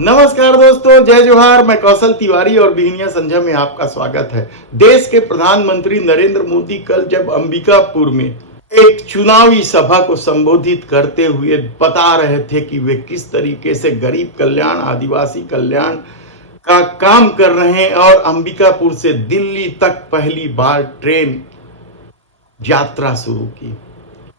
नमस्कार दोस्तों, जय जोहार। मैं कौशल तिवारी और बिहनिया संध्या में आपका स्वागत है। देश के प्रधानमंत्री नरेंद्र मोदी कल जब अंबिकापुर में एक चुनावी सभा को संबोधित करते हुए बता रहे थे कि वे किस तरीके से गरीब कल्याण, आदिवासी कल्याण का काम कर रहे हैं और अंबिकापुर से दिल्ली तक पहली बार ट्रेन यात्रा शुरू की।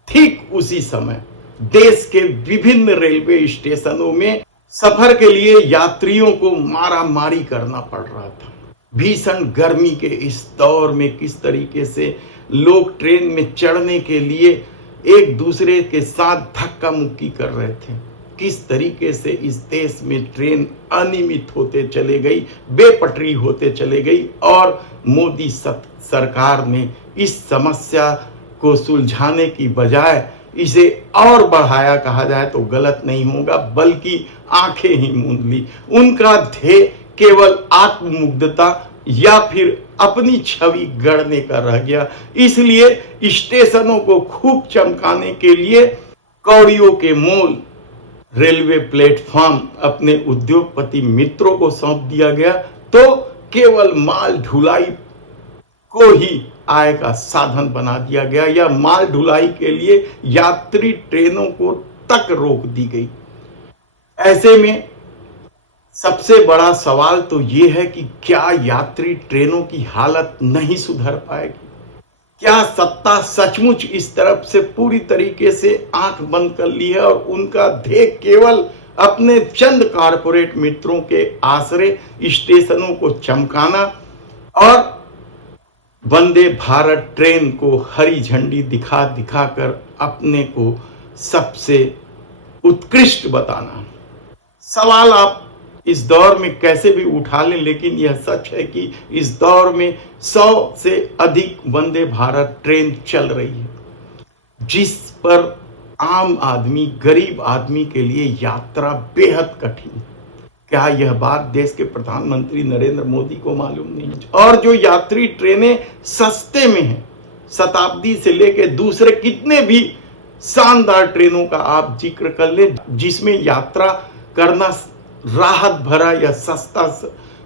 ठीक उसी समय देश के विभिन्न रेलवे स्टेशनों में सफर के लिए यात्रियों को मारा मारी करना पड़ रहा था। भीषण गर्मी के इस दौर में किस तरीके से लोग ट्रेन में चढ़ने के लिए एक दूसरे के साथ धक्का मुक्की कर रहे थे, किस तरीके से इस देश में ट्रेन अनियमित होते चले गई, बेपटरी होते चले गई और मोदी सरकार ने इस समस्या को सुलझाने की बजाय इसे और बढ़ाया, कहा जाए तो गलत नहीं होगा, बल्कि आंखें ही मूंद ली। उनका ध्येय केवल आत्ममुग्धता या फिर अपनी छवि गढ़ने का रह गया। इसलिए स्टेशनों को खूब चमकाने के लिए कौड़ियों के मोल रेलवे प्लेटफॉर्म अपने उद्योगपति मित्रों को सौंप दिया गया, तो केवल माल ढुलाई को ही आय का साधन बना दिया गया या माल ढुलाई के लिए यात्री ट्रेनों को तक रोक दी गई। ऐसे में सबसे बड़ा सवाल तो यह है कि क्या यात्री ट्रेनों की हालत नहीं सुधर पाएगी? क्या सत्ता सचमुच इस तरफ से पूरी तरीके से आंख बंद कर ली है और उनका ध्येय केवल अपने चंद कारपोरेट मित्रों के आश्रय स्टेशनों को चमकाना और वंदे भारत ट्रेन को हरी झंडी दिखा दिखाकर अपने को सबसे उत्कृष्ट बताना? सवाल आप इस दौर में कैसे भी उठा लें, लेकिन यह सच है कि इस दौर में 100 से अधिक वंदे भारत ट्रेन चल रही है, जिस पर आम आदमी, गरीब आदमी के लिए यात्रा बेहद कठिन। क्या यह बात देश के प्रधानमंत्री नरेंद्र मोदी को मालूम नहीं? और जो यात्री ट्रेनें सस्ते में हैं, शताब्दी से लेकर दूसरे कितने भी शानदार ट्रेनों का आप जिक्र कर ले, जिसमें यात्रा करना राहत भरा या सस्ता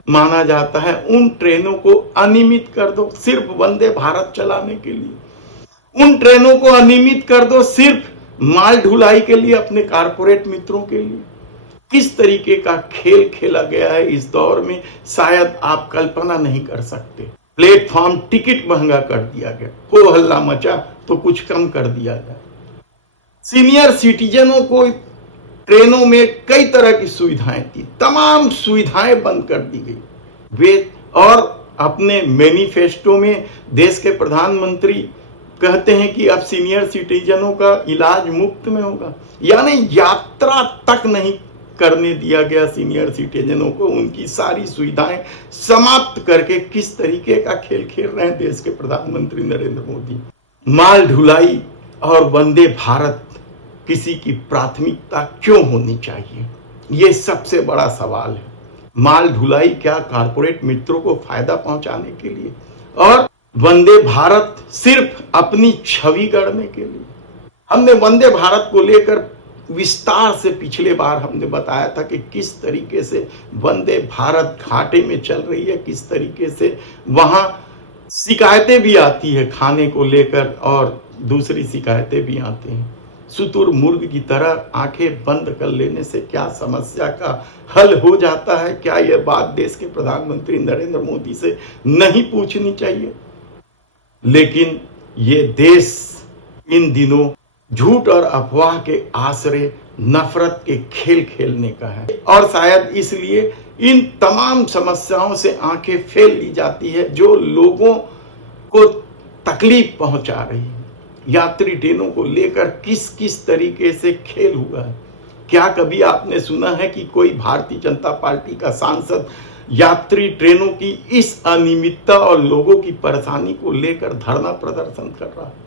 माना जाता है, उन ट्रेनों को अनियमित कर दो सिर्फ वंदे भारत चलाने के लिए। उन ट्रेनों को अनियमित कर दो सिर्फ माल ढुलाई के लिए, अपने कारपोरेट मित्रों के लिए। किस तरीके का खेल खेला गया है इस दौर में, शायद आप कल्पना नहीं कर सकते। प्लेटफॉर्म टिकट महंगा कर दिया गया, हो हल्ला मचा तो कुछ कम कर दिया गया। सीनियर सिटीजनों को ट्रेनों में कई तरह की सुविधाएं थी, तमाम सुविधाएं बंद कर दी गई। वे और अपने मैनिफेस्टो में देश के प्रधानमंत्री कहते हैं कि अब सीनियर सिटीजनों का इलाज मुफ्त में होगा, यानी यात्रा तक नहीं करने दिया गया सीनियर सिटीजनों को। उनकी सारी सुविधाएं समाप्त करके किस तरीके का खेल खेल रहे हैं देश के प्रधानमंत्री नरेंद्र मोदी। माल ढुलाई और वंदे भारत किसी की प्राथमिकता क्यों होनी चाहिए, यह सबसे बड़ा सवाल है। माल ढुलाई क्या कारपोरेट मित्रों को फायदा पहुंचाने के लिए, और वंदे भारत सिर्फ अपनी छवि गढ़ने के लिए? हमने वंदे भारत को लेकर विस्तार से पिछले बार हमने बताया था कि किस तरीके से वंदे भारत घाटे में चल रही है, किस तरीके से वहां शिकायतें भी आती है खाने को लेकर और दूसरी शिकायतें भी आती हैं। सुतुर मुर्ग की तरह आंखें बंद कर लेने से क्या समस्या का हल हो जाता है? क्या यह बात देश के प्रधानमंत्री नरेंद्र मोदी से नहीं पूछनी चाहिए? लेकिन ये देश इन दिनों झूठ और अफवाह के आश्रय नफरत के खेल खेलने का है, और शायद इसलिए इन तमाम समस्याओं से आंखें फेर ली जाती है जो लोगों को तकलीफ पहुंचा रही है। यात्री ट्रेनों को लेकर किस किस तरीके से खेल हुआ है? क्या कभी आपने सुना है कि कोई भारतीय जनता पार्टी का सांसद यात्री ट्रेनों की इस अनियमितता और लोगों की परेशानी को लेकर धरना प्रदर्शन कर रहा है?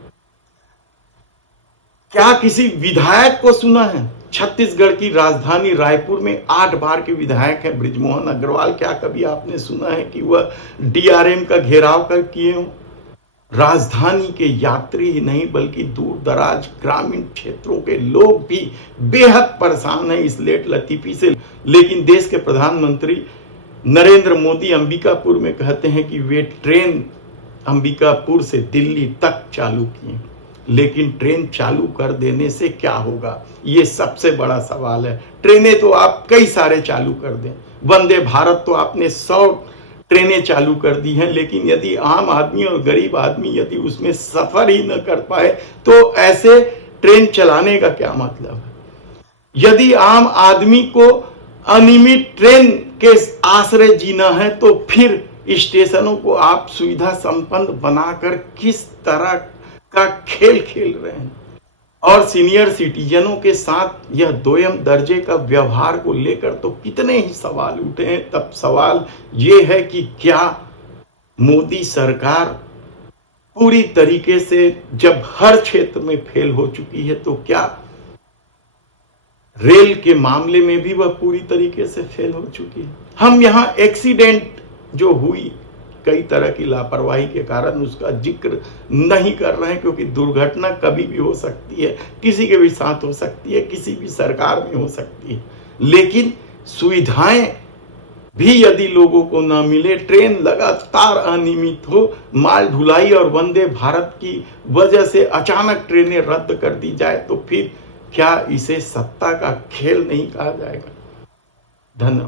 क्या किसी विधायक को सुना है? छत्तीसगढ़ की राजधानी रायपुर में 8 बार के विधायक हैं बृजमोहन अग्रवाल। क्या कभी आपने सुना है कि वह डीआरएम का घेराव कर किए हों? राजधानी के यात्री ही नहीं बल्कि दूर दराज ग्रामीण क्षेत्रों के लोग भी बेहद परेशान हैं इस लेट लतीफी से। लेकिन देश के प्रधानमंत्री नरेंद्र मोदी अंबिकापुर में कहते हैं कि वे ट्रेन अंबिकापुर से दिल्ली तक चालू किए, लेकिन ट्रेन चालू कर देने से क्या होगा, ये सबसे बड़ा सवाल है। ट्रेनें तो आप कई सारे चालू कर दें, वंदे भारत तो आपने 100 ट्रेनें चालू कर दी हैं, लेकिन यदि आम आदमी और गरीब आदमी यदि उसमें सफर ही न कर पाए तो ऐसे ट्रेन चलाने का क्या मतलब है। यदि आम आदमी को अनियमित ट्रेन के आश्रय जीना है तो फिर स्टेशनों को आप सुविधा संपन्न बनाकर किस तरह का खेल खेल रहे हैं। और सीनियर सिटीजनों के साथ यह दोयम दर्जे का व्यवहार को लेकर तो कितने ही सवाल उठे हैं। तब सवाल ये है कि क्या मोदी सरकार पूरी तरीके से जब हर क्षेत्र में फेल हो चुकी है तो क्या रेल के मामले में भी वह पूरी तरीके से फेल हो चुकी है। हम यहाँ एक्सीडेंट जो हुई कई तरह की लापरवाही के कारण उसका जिक्र नहीं कर रहे हैं, क्योंकि दुर्घटना कभी भी हो सकती है, किसी के भी साथ हो सकती है, किसी भी सरकार में हो सकती है। लेकिन सुविधाएं भी यदि लोगों को ना मिले, ट्रेन लगातार अनियमित हो, माल ढुलाई और वंदे भारत की वजह से अचानक ट्रेनें रद्द कर दी जाए तो फिर क्या इसे सत्ता का खेल नहीं कहा जाएगा। धन्यवाद।